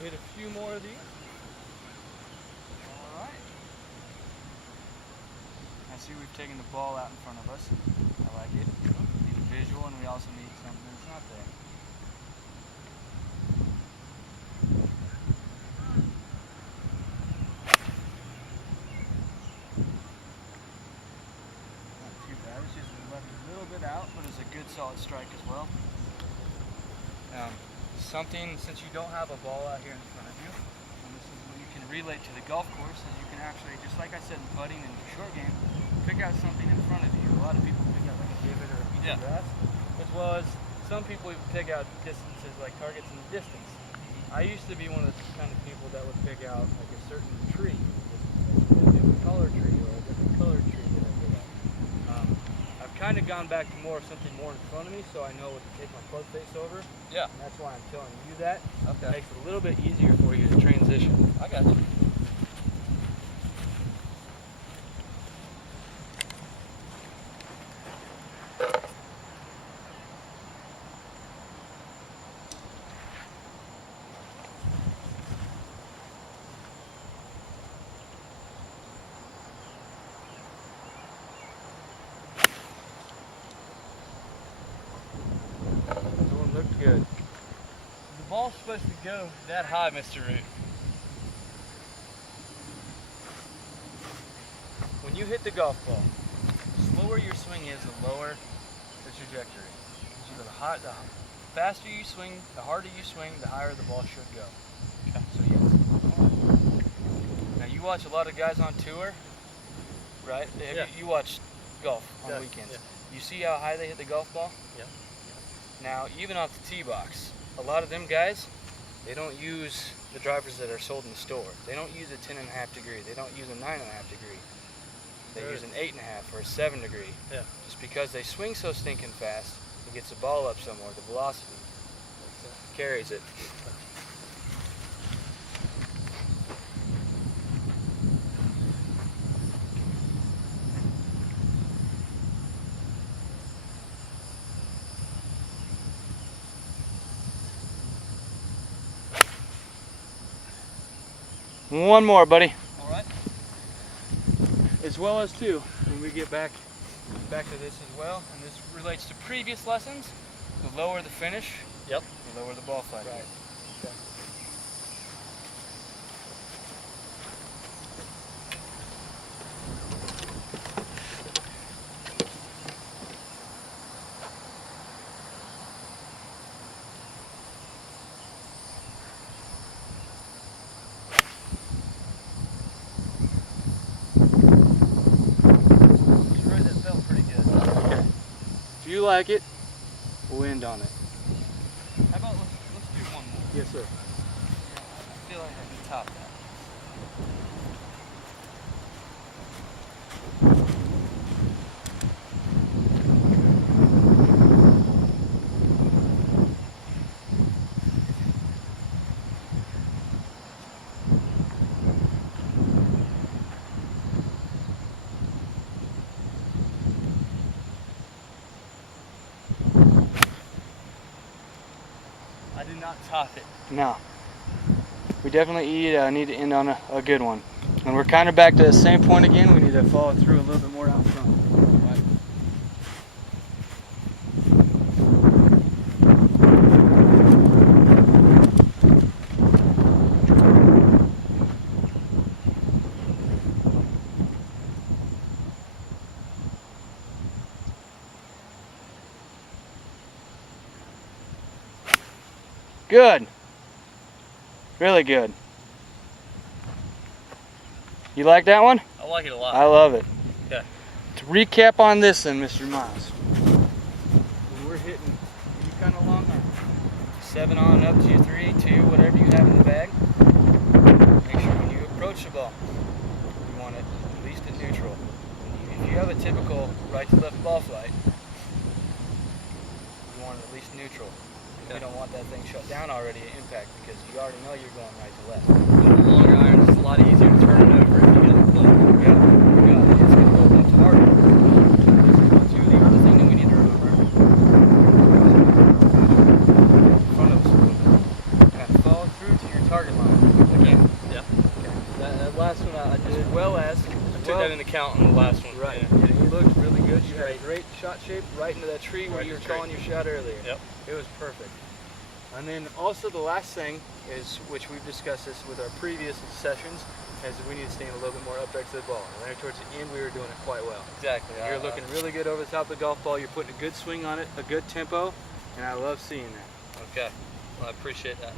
hit a few more of these. All right. I see we've taken the ball out in front of us. I like it. We need a visual, and we also need something that's not there. Not too bad. It's just left a little bit out, but it's a good solid strike as well. Something, since you don't have a ball out here in front of you, and this is what you can relate to the golf course, is you can actually, just like I said in putting and short game, pick out something in front of you. A lot of people pick out like a divot or a piece of grass, as well as some people even pick out distances like targets in the distance. I used to be one of the kind of people that would pick out like a certain tree, a different color tree or a different colored tree that I pick out. I've kind of gone back to more of something more in front of me, so I know what to take my club face over. Yeah. And that's why I'm telling you that. Okay. It makes it a little bit easier for you to transition. I got you. Good. The ball's supposed to go that high, Mr. Root. When you hit the golf ball, the slower your swing is, the lower the trajectory. So the faster you swing, the harder you swing, the higher the ball should go. Okay. So yes. Now you watch a lot of guys on tour, right? Yeah. You watch golf on weekends. Yeah. You see how high they hit the golf ball? Yeah. Now, even off the tee box, a lot of them guys, they don't use the drivers that are sold in the store. They don't use a 10.5 degree. They don't use a 9.5 degree. They use an 8.5 or a 7 degree. Yeah. Just because they swing so stinking fast, it gets the ball up somewhere. The velocity carries it. One more, buddy. All right. As well as two, when we get back to this as well, and this relates to previous lessons, the lower the finish, Yep. the lower the ball flight. Right. Okay. If you like it, we'll end on it. How about let's do one more? Yes, sir. I feel like I can top that. I did not top it. No. We definitely need to end on a good one. And we're kind of back to the same point again. We need to follow through a little bit more out front. Right. Good. Really good. You like that one? I like it a lot. I love it. Okay. To recap on this then, Mr. Miles. When we're hitting any kind of long arm, 7 on up to your 3, 2, whatever you have in the bag, make sure when you approach the ball, you want it at least at neutral. If you have a typical right to left ball flight, you want it at least neutral. You don't want that thing shut down already at impact because you already know you're going right to left. With the longer irons, it's a lot easier to turn it over if you get the club. Yeah, it's going to go a lot harder. This is one, too. The other thing that we need to remember, in front of us, kind of follow through to your target took that into account in the last one. Right. Yeah. And it looked really good. You had a Straight. great shot shape right into that tree where Right you were in the tree. calling your shot earlier. Yep. It was perfect. And then also the last thing is, which we've discussed this with our previous sessions, is that we need to stand a little bit more upright to the ball. And right towards the end, we were doing it quite well. Exactly. You're looking really good over the top of the golf ball. You're putting a good swing on it, a good tempo, and I love seeing that. Okay. Well, I appreciate that.